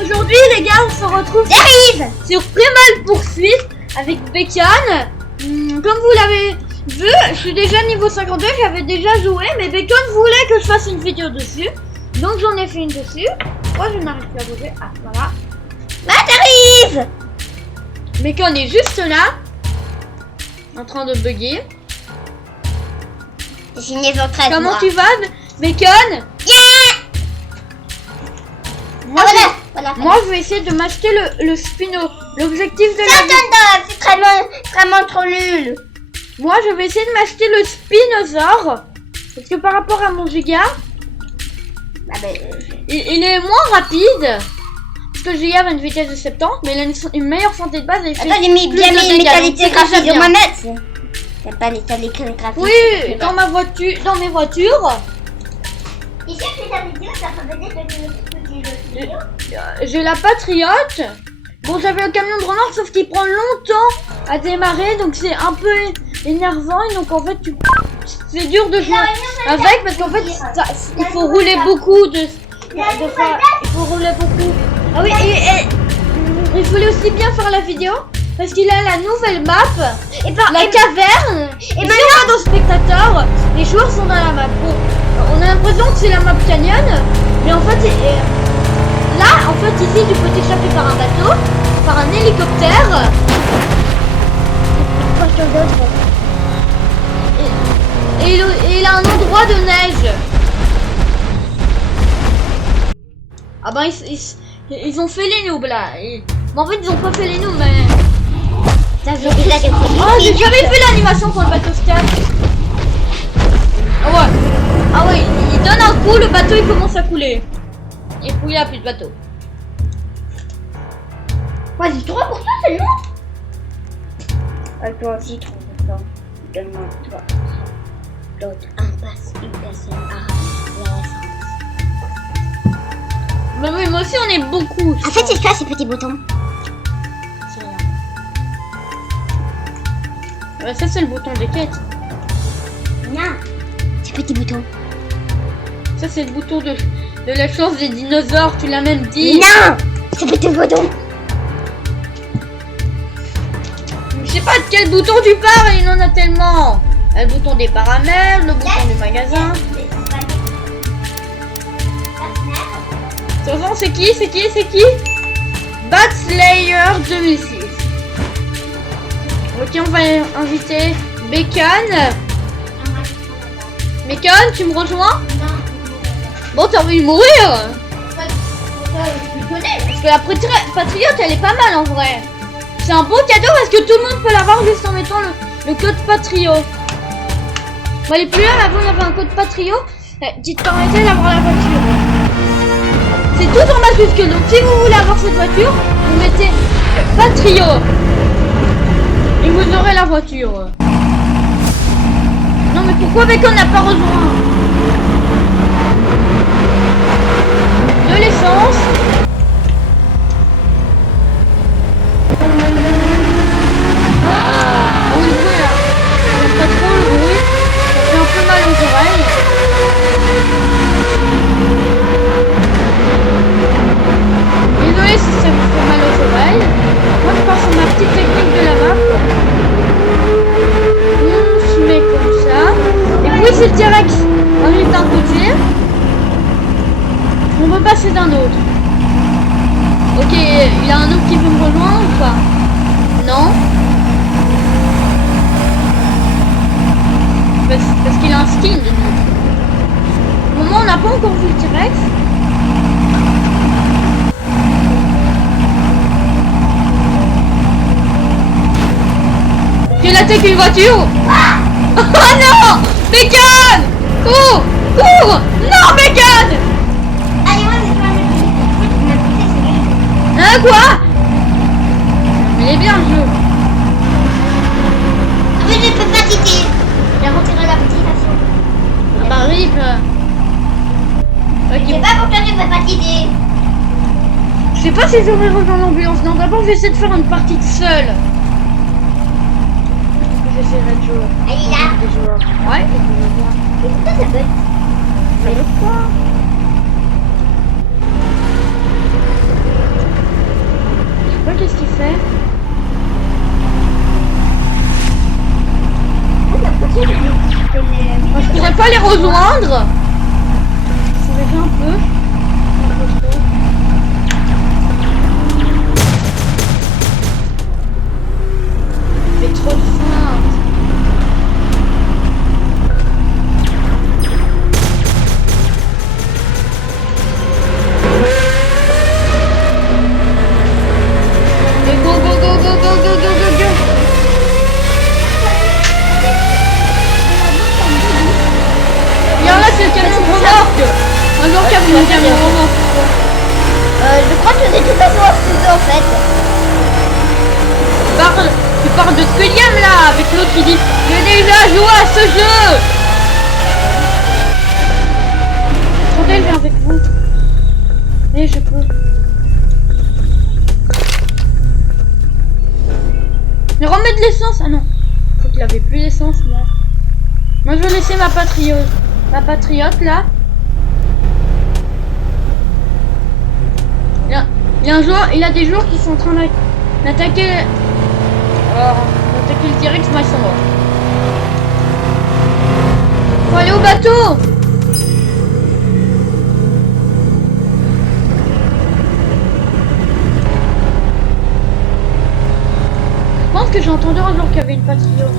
Aujourd'hui les gars, on se retrouve sur Primal Poursuite avec Bacon. Comme vous l'avez vu, je suis déjà niveau 52, j'avais déjà joué, mais Bacon voulait que je fasse une vidéo dessus. Donc j'en ai fait une dessus. Moi je n'arrive plus à bouger. Ah voilà. Bah t'arrives. Bacon est juste là, en train de bugger. J'ai niveau 13. Comment moi. tu vas, Bacon? Yeah. Moi, Ah, voilà. moi je vais essayer de m'acheter le Spino. L'objectif de la C'est vraiment trop nul. Moi, je vais essayer de m'acheter le Spinosaur. Parce que par rapport à mon Giga, il est moins rapide. Parce que le Giga a une vitesse de 70, mais il a une meilleure santé de base. Et il fait Attends, j'ai mis plus bien de mes dégâts, qualités donc c'est graphiques déjà sur ma bien. mettre. T'as pas les qualités graphiques. Oui, dans ma voiture, dans mes voitures, Ici, je fais ta vidéo, ça peut aider de vidéo. j'ai la Patriote. Bon, j'avais le camion de remorque, sauf qu'il prend longtemps à démarrer, donc c'est un peu énervant. Et donc en fait, c'est dur de jouer avec parce qu'en fait, il faut rouler beaucoup il faut rouler beaucoup. Ah oui, et il voulait aussi bien faire la vidéo parce qu'il a la nouvelle map, la caverne. Et maintenant, dans spectateur, les joueurs sont dans la map. Bon, on a l'impression que c'est la map canyon, mais en fait, là, en fait, ici, tu peux t'échapper par un bateau, par un hélicoptère. Et il a un endroit de neige. Ah ben, ils ont fait les noobs là. Mais en fait, ils ont pas fait les noobs, mais... Oh, j'ai jamais fait l'animation quand le bateau se casse. Ah ouais, il donne un coup, le bateau il commence à couler. Et puis il n'y a plus de bateau. Vas-y, 3 pour toi seulement. Toi aussi, 3 pour toi. Donne-moi 3 pour toi. L'autre, un passe, une personne à la naissance. Bah oui, moi aussi on est beaucoup. En fait, c'est ça, ces petits boutons. C'est rien. Bah, ça c'est le bouton des quêtes. Non. Ces petits boutons. Ça c'est le bouton de la chance des dinosaures, tu l'as même dit. Non. Ces petits boutons. Je sais pas de quel bouton tu parles, il en a tellement. Le bouton des paramètres, le bouton du magasin. De toute façon, c'est qui Bat Slayer 2006. Ok, on va inviter Bacon. Bacon, tu me rejoins? Bon, t'as envie de mourir? Parce que la Patriote, elle est pas mal en vrai. C'est un beau cadeau parce que tout le monde peut l'avoir juste en mettant le code Patrio. Bon, elle est plus là, mais avant il y avait un code Patrio qui te permettait d'avoir la voiture. C'est tout en majuscule, donc si vous voulez avoir cette voiture, vous mettez Patrio. Et vous aurez la voiture. Non mais pourquoi Bacon n'a pas rejoint? De l'essence. Oh le bruit là. J'aime pas trop le bruit. Ça fait un peu mal aux oreilles. Désolé si ça vous fait mal aux oreilles. Moi je pars sur ma petite technique de la map. On se met comme ça. Et puis si le T-Rex arrive d'un côté, on peut passer d'un autre. Ok, il y a un autre qui veut me rejoindre ou pas? Non. Parce qu'il a un skin de nous. Au moment on n'a pas encore vu le T-Rex. Il attaque une voiture. Oh non, Bacon, cours, cours. Non, Bacon. Allez, moi, je vais Hein, quoi? Il est bien le jeu. mais je peux pas quitter. J'ai retiré la motivation. Ah bah rip. Je sais pas pourquoi je peux pas quitter. Je sais pas si j'aurais rejoint l'ambulance. Non, d'abord je vais essayer de faire une partie seule. J'essaierai de jouer. Elle est là. Ouais. Et pourquoi ça bug? Ça veut quoi? qu'est-ce qu'il fait. Moi, je pourrais pas les rejoindre. Ça va faire un peu. Il fait trop de feinte. Et go, go, go, go, go, go, go, go, go. Regarde là, c'est le camion de remorque. Un grand camion de remorque. Je crois que j'ai tout à fait refusé en fait. Tu parles de Squid Game là, avec l'autre qui dit j'ai déjà joué à ce jeu. Attendez, je viens avec vous. Et je peux. Mais remets de l'essence. Ah non. Faut qu'il avait plus d'essence moi. Moi je vais laisser ma patriote. Ma patriote là. Il a des jours qui sont en train d'attaquer. D'attaquer le T-Rex, moi ils sont morts. Faut aller au bateau. Je pense que j'ai entendu un jour qu'il y avait une patriote.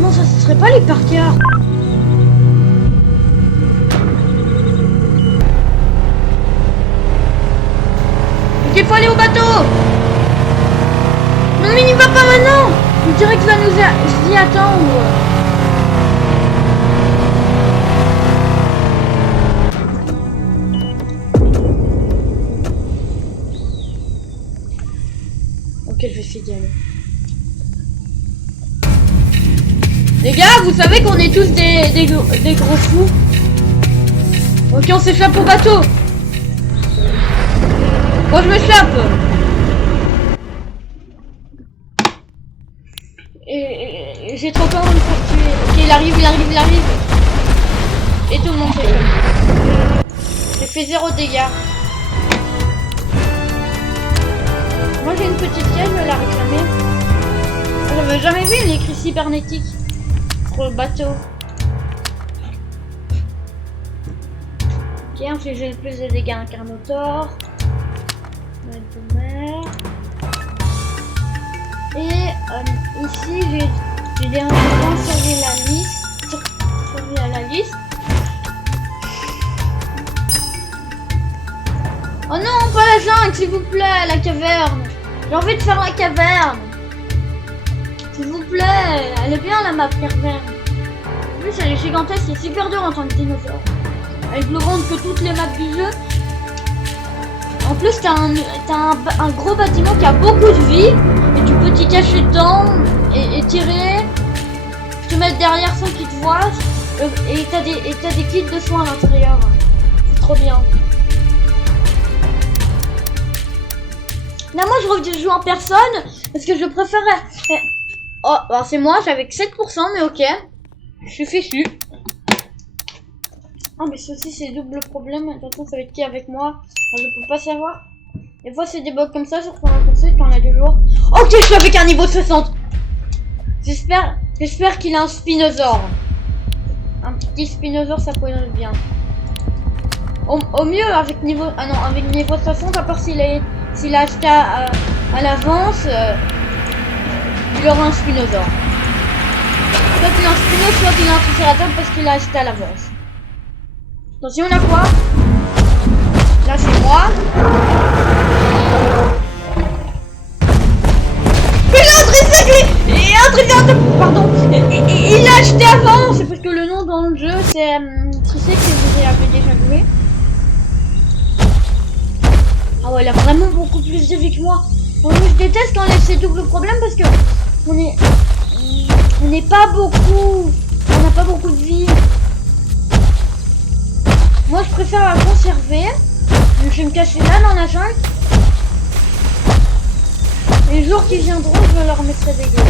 Non, ça ce serait pas les Parkers. Il faut aller au bateau. Non mais il n'y va pas maintenant. Le T-Rex va nous y attendre. Ok, je vais essayer d'y aller. Les gars, vous savez qu'on est tous des gros fous. Ok, on s'échappe au bateau. Moi je m'échappe. Et j'ai trop peur de me faire tuer. Ok, il arrive. Et tout le monde s'échappe. J'ai fait 0 dégâts. Moi j'ai une petite caisse, je vais la réclamer. J'avais jamais vu une écrit cybernétique sur le bateau. Ok, infliger le plus de dégâts à un Carnotaur. De mer. Et ici j'ai des instruments sur la liste. Oh non, pas la jungle, s'il vous plaît, la caverne. J'ai envie de faire la caverne. S'il vous plaît, elle est bien la map caverne. En plus elle est gigantesque, c'est super dur en tant que dinosaure. Elle est plus grande que toutes les maps du jeu. En plus, t'as un gros bâtiment qui a beaucoup de vie et tu peux t'y cacher dedans et tirer, te mettre derrière sans qu'ils te voient et t'as des kits de soins à l'intérieur. C'est trop bien. Là, moi, je joue en personne parce que je préférais. Oh, alors c'est moi, j'avais que 7%, mais ok. Je suis fichu. Ah, mais ceci, c'est double problème. Attention, ça va être qui avec moi? Je peux pas savoir. Des fois c'est des bugs comme ça sur ton raccourci quand on a 2 jours. Ok, je suis avec un niveau 60. J'espère qu'il a un spinosaure. Un petit spinosaure, ça pourrait être bien. Au mieux avec niveau. Ah non, avec niveau 60, à part s'il a acheté à l'avance, il aura un spinosaure. Soit il a un spino, soit il a un triceratops parce qu'il a acheté à l'avance. Attention, on a quoi? Là c'est moi. Mais j'ai un triceratops, pardon. Il l'a acheté avant. C'est parce que le nom dans le jeu c'est Triceratops que vous avez déjà joué. Ah ouais, elle a vraiment beaucoup plus de vie que moi. Bon, je déteste quand elle a ces doubles problèmes parce que on n'est pas beaucoup. On n'a pas beaucoup de vie. Moi je préfère la conserver. Donc, je vais me cacher là dans la jungle. Les jours qui viendront, je leur mettrai des gars.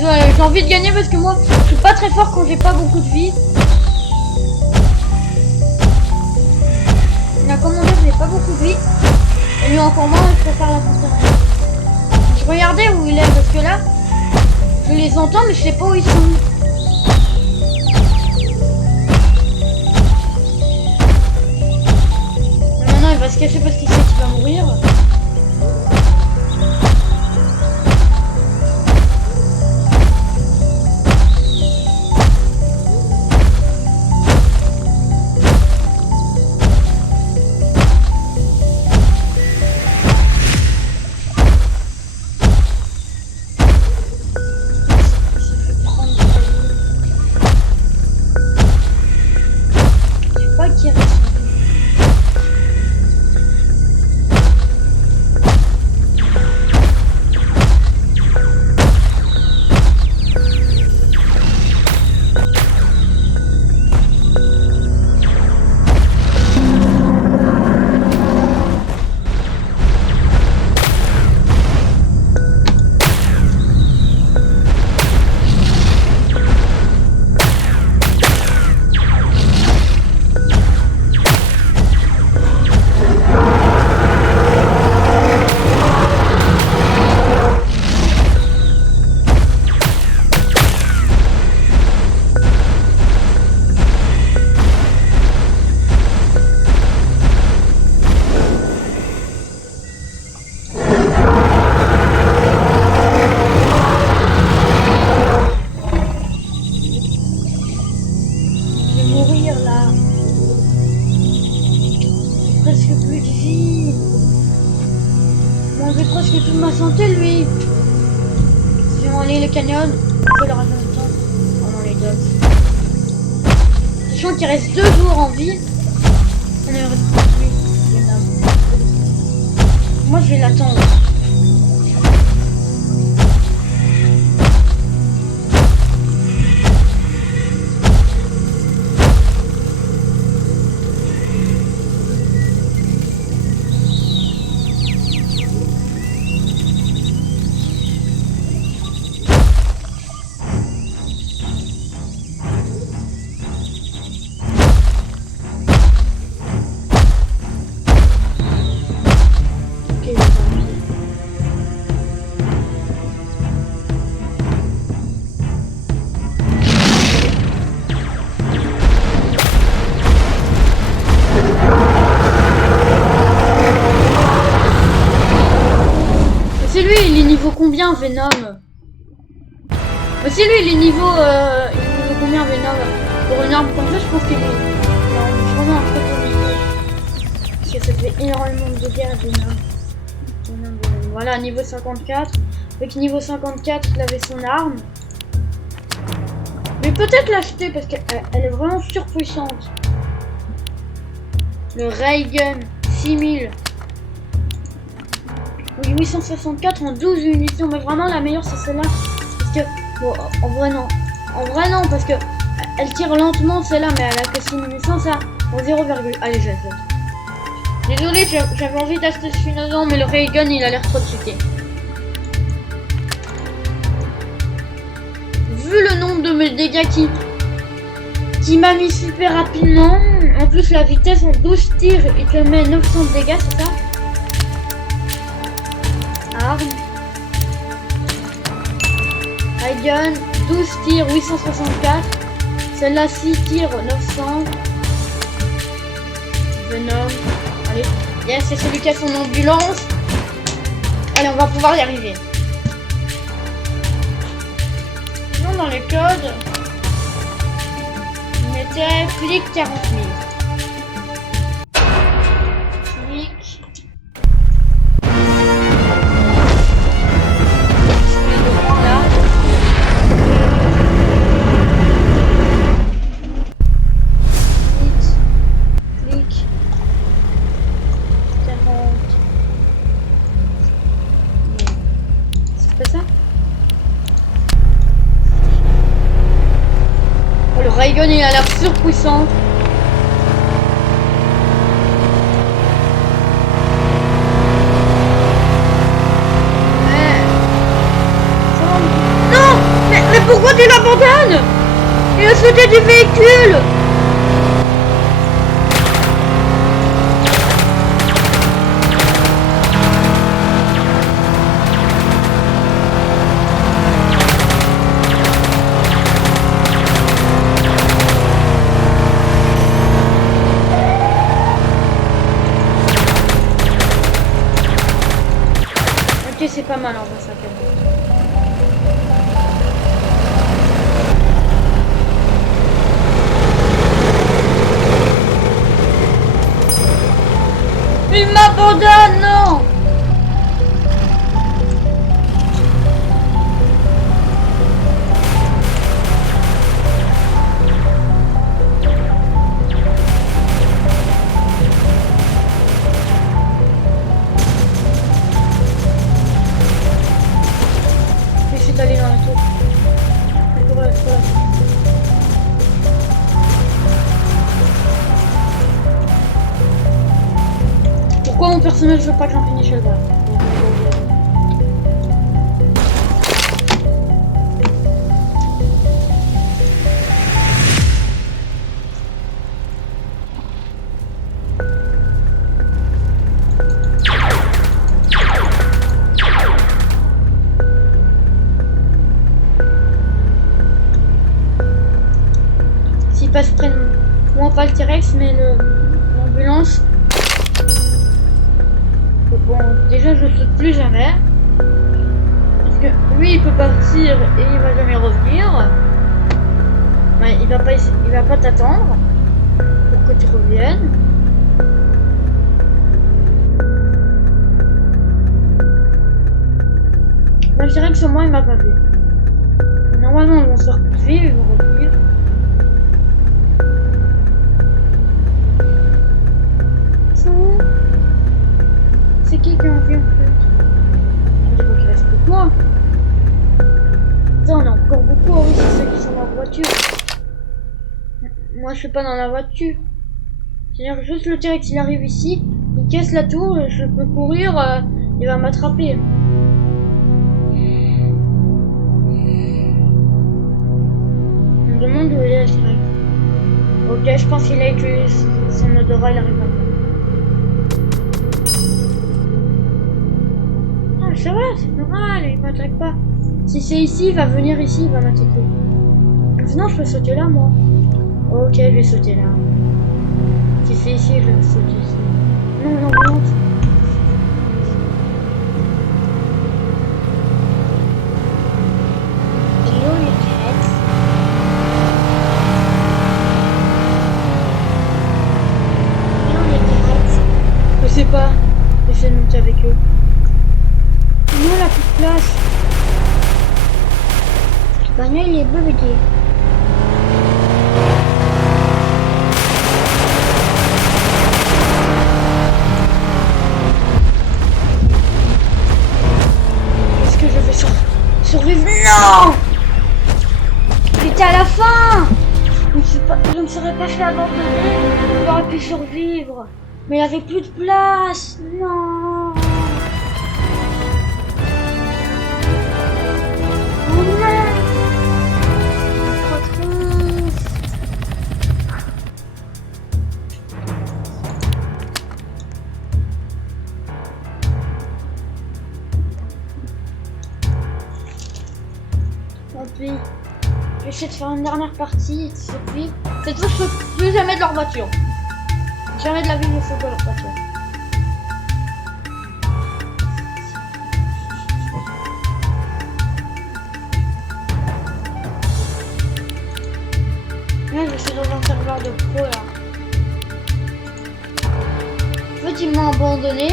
désolé, j'ai envie de gagner parce que moi, je suis pas très fort quand j'ai pas beaucoup de vie. Il a commandé que j'ai pas beaucoup de vie. Et lui encore moins, je préfère la fontaine. Je regardais où il est parce que là, je les entends mais je sais pas où ils sont. Non, il va se cacher parce qu'il sait qu'il va mourir. Presque toute ma santé, lui. Si on allait les canyons, on peut le ramener en même temps. Oh non, les dogs. Sachant qu'il reste 2 jours en vie. On est lui. Moi, je vais l'attendre. Combien Venom? C'est lui, il est niveau combien Venom? Pour une arme comme ça, je pense qu'il est vraiment un très bon niveau. Parce que ça fait énormément de dégâts Venom. Voilà, niveau 54. Avec niveau 54, il avait son arme. Mais peut-être l'acheter parce qu'elle est vraiment surpuissante. Le Ray Gun 6000. Oui, 864 en 12 munitions, mais vraiment la meilleure c'est celle-là. Parce que, bon, en vrai non. En vrai non, parce que elle tire lentement celle-là, mais elle a que 6 munitions, ça, en 0, allez, je l'achète. Désolé, j'avais envie d'acheter ce Finazan, mais le Ray Gun il a l'air trop cheaté. Vu le nombre de mes dégâts qui m'a mis super rapidement, en plus la vitesse en 12 tirs, il te met 900 dégâts, c'est ça? Arme. Ray Gun, 12 tirs, 864. Celle-là, 6 tirs, 900. Venom. Allez, yes, c'est celui qui a son ambulance. Allez, on va pouvoir y arriver. Sinon, dans les codes, on était flic 40 000. Il a l'air surpuissant. Mais... Non, mais pourquoi tu l'abandonnes? Il a sauté du véhicule. Ok, c'est pas mal en vrai ça. Il m'abandonne, non! J'essaie d'aller dans la tour. La tour, la tour, la tour. Pourquoi mon personnage veut pas que j'en finisse le bas? S'il passe près de moi, pas le T-Rex, mais l'ambulance. Bon, déjà je saute plus jamais. Parce que lui il peut partir et il va jamais revenir. Ouais, il va pas t'attendre pour que tu reviennes. Moi je dirais que sur moi il m'a pas vu. Normalement ils vont se poursuivre, ils vont revenir. C'est qui a envie en fait? Je crois qu'il reste plus que moi. Attends, on a encore beaucoup. Oh oui, c'est ceux qui sont dans la voiture. Moi je suis pas dans la voiture. C'est-à-dire juste le T-Rex il arrive ici, il casse la tour, je peux courir, il va m'attraper. Je me demande où il est le T-Rex. Ok, je pense qu'il a utilisé son odorat, il arrive à moi. Ça va, c'est normal, il m'attaque pas. Si c'est ici, il va venir ici, il va m'attaquer. Sinon, je peux sauter là, moi. Ok, je vais sauter là. Si c'est ici, je vais sauter ici. Non, non, non. Il est où le T-Rex? Il est où le T-Rex? Je sais pas. J'essaie de monter avec eux. Non, la petite place. Le bagnole il est bugué. Est-ce que je vais survivre? Non! J'étais à la fin! Je ne serais pas fait abandonner. J'aurais pu survivre. Mais il n'y avait plus de place. Non! Oh non! Trop triste. Tant pis. Je vais essayer de faire une dernière partie et de survivre. Cette fois, je peux plus jamais de leur voiture. Jamais de la vie, je ne faut pas leur voiture. Là, je suis dans un serveur de pro là. En fait, ils m'ont abandonné.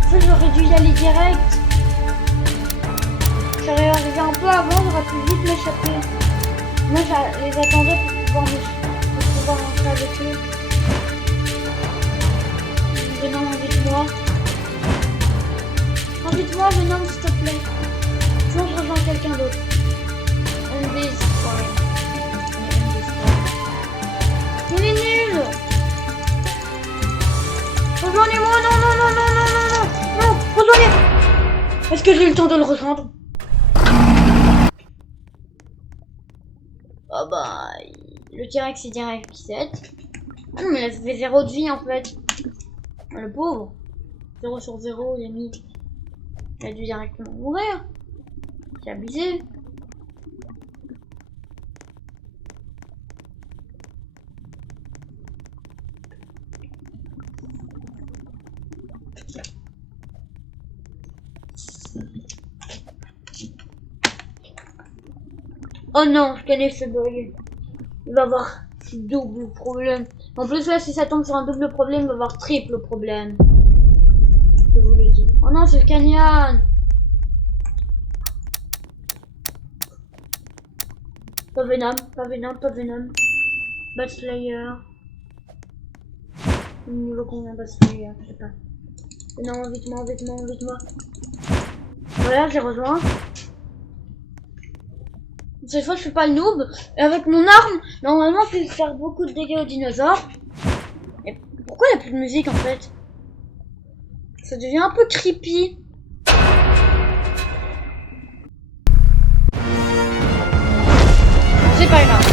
En fait, j'aurais dû y aller direct. J'aurais arrivé un peu avant, j'aurais pu vite m'échapper. Moi, je les attendais pour pouvoir rentrer avec eux. Venom, invite-moi. Invite-moi, Venom, s'il te plaît. Sinon, je rejoins quelqu'un d'autre. MD's Squad. Il est nul. Rejoignez-moi, non, non, non, non, non, non, non. Est-ce que j'ai eu le temps de le rejoindre? Oh bah, le T-Rex c'est direct 7. Ah non, mais elle fait 0 de vie en fait. Ah, le pauvre. 0 sur 0, il a mis. Il a dû directement mourir. C'est abusé. Oh non, je connais ce bug. Il va avoir double problème. En plus là, si ça tombe sur un double problème, il va avoir triple problème. Je vous le dis. Oh non, c'est le canyon. Pas Venom, pas Venom, pas Venom. Bat Slayer. Niveau combien Bat Slayer, je sais pas. Non, vite-moi, vite-moi, vite-moi. Voilà, j'ai rejoint. Cette fois, je suis pas le noob. Et avec mon arme, normalement, je peux faire beaucoup de dégâts aux dinosaures. Et pourquoi il n'y a plus de musique en fait? Ça devient un peu creepy. C'est pas grave.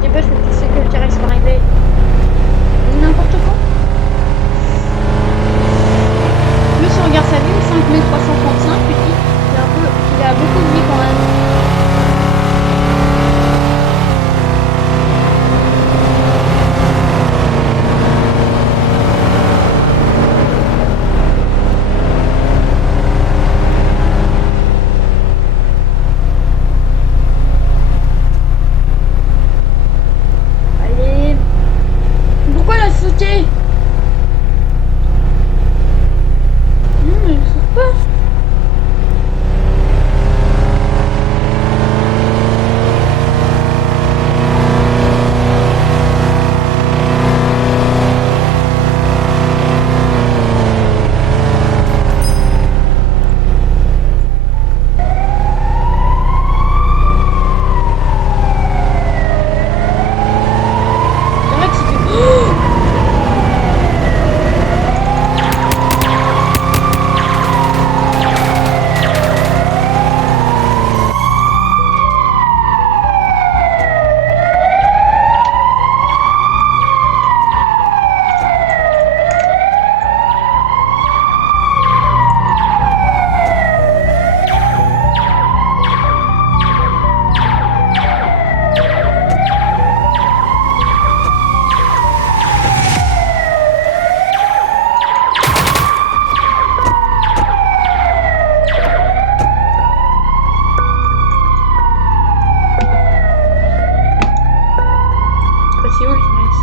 Dépêche, mais tu sais que le T-Rex va arriver n'importe quand. Le si on regarde sa vie, 5335, tu dis qu'il a beaucoup de vie quand même. Allez. Pourquoi la sauter? Non, mais elle saute pas. C'est vrai que c'était... Oh! Bah, c'est où le T-Rex?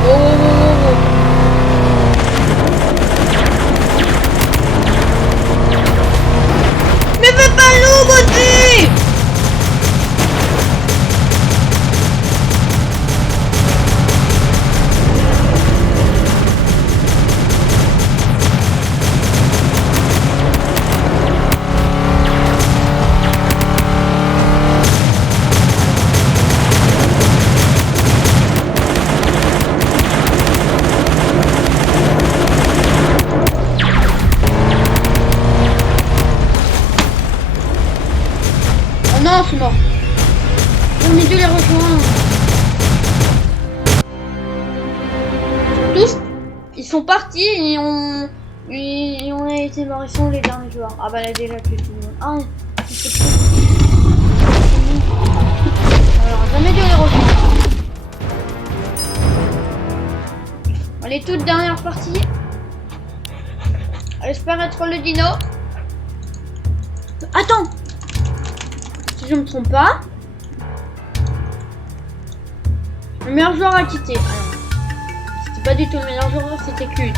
Oh, oh, oh, oh. Mais fais pas l'eau, aussi! Oh non, c'est mort. On est dû les rejoindre. Tous, ils sont partis et on a été morts. Ils sont les derniers joueurs. Ah bah là déjà plus tout le monde. Ah, c'est plus. Alors, on a jamais dû les rejoindre. Les toutes dernières parties. J'espère être le dino. Attends! Si je me trompe pas. Le meilleur joueur a quitté. Ah non. C'était pas du tout le meilleur joueur, c'était Cute.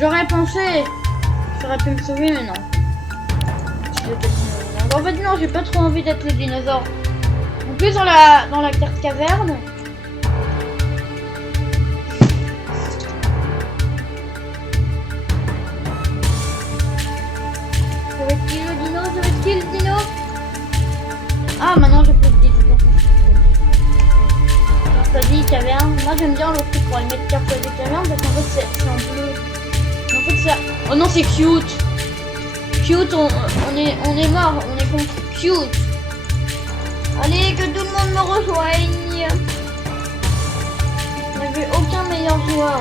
J'aurais pensé. J'aurais pu me sauver, mais non. En fait, non, j'ai pas trop envie d'être le dinosaure. En plus, dans la carte caverne. Ça va être qui le dino? Ça va être qui le dino? Ah, maintenant je peux le dire. Choisis caverne. Moi j'aime bien le truc pour aller mettre carte des cavernes parce qu'en fait c'est en bleu. En fait c'est. Oh non, c'est Cute. Cute, on est mort, on est contre Cute. Allez, que tout le monde me rejoigne. Il n'y avait aucun meilleur joueur.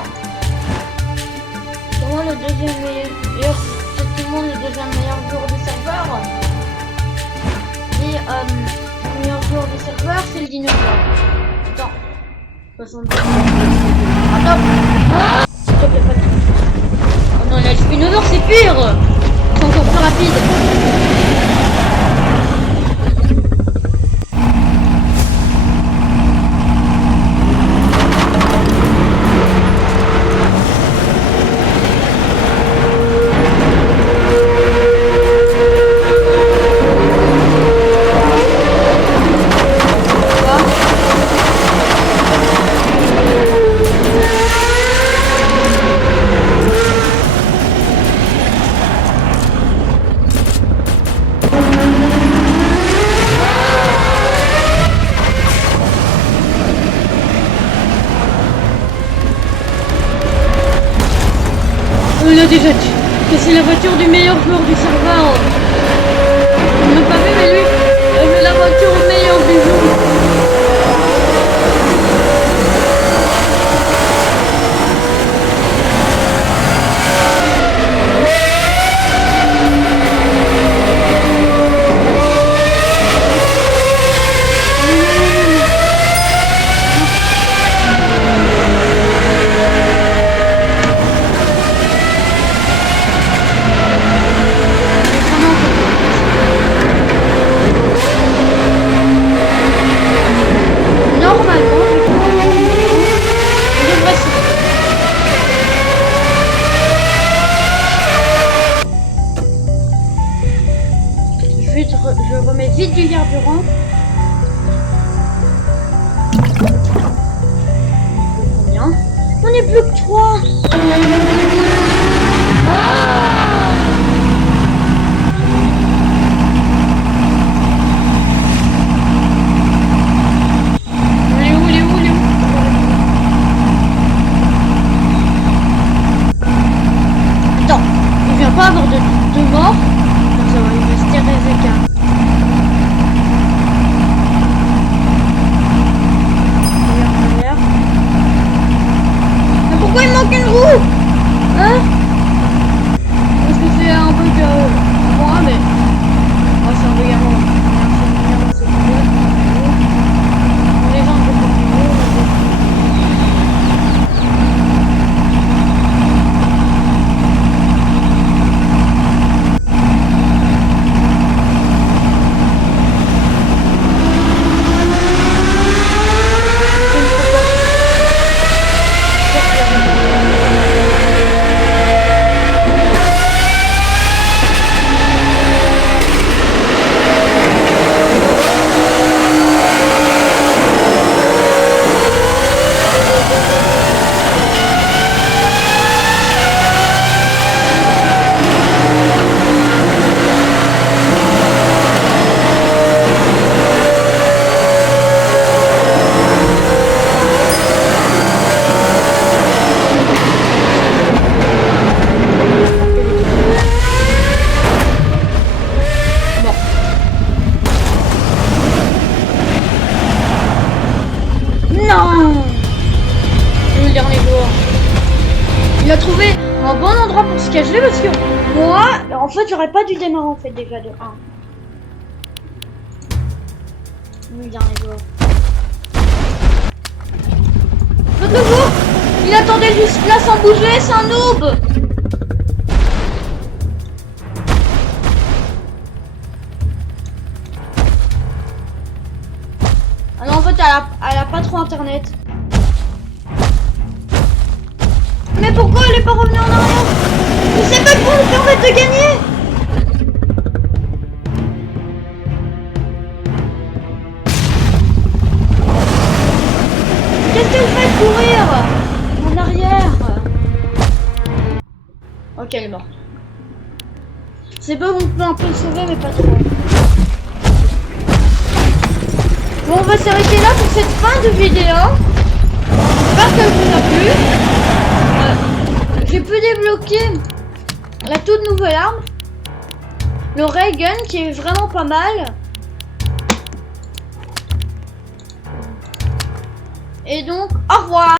C'est moi le deuxième meilleur. C'est tout le monde le deuxième meilleur joueur du serveur. Et le meilleur joueur du serveur, c'est le dinosaure. Attends. 70. Attends. Stop, y'a pas de... Oh non, le spinosaure, c'est pire. C'est encore plus rapide. Il a déjà dit que c'est la voiture du meilleur joueur du serveur. On n'a pas vu, mais lui, c'est la voiture meilleure du jeu. Je remets vite du carburant. Combien? On est plus que 3. Attends, il vient pas avoir de mort. Ça va, il va se tirer avec un. Mais pourquoi il manque une roue? Hein? Parce que c'est un bug moi, mais. Oh, c'est un bug à moi. Les gens un peu plus gros. Il a trouvé un bon endroit pour se cacher parce que moi, en fait, j'aurais pas dû démarrer en fait déjà de 1. Le dernier joueur. L'autre jour, il attendait juste là sans bouger, c'est un noob. elle a pas trop internet. Mais pourquoi elle est pas revenue en arrière? Mais c'est pas pour nous permettre de gagner. Qu'est-ce qu'elle fait de courir en arrière? Ok, elle est morte. C'est bon, on peut un peu le sauver, mais pas trop. Bon, on va s'arrêter là pour cette fin de vidéo. J'espère qu'elle vous a plu. J'ai pu débloquer la toute nouvelle arme, le ray gun, qui est vraiment pas mal. Et donc, au revoir.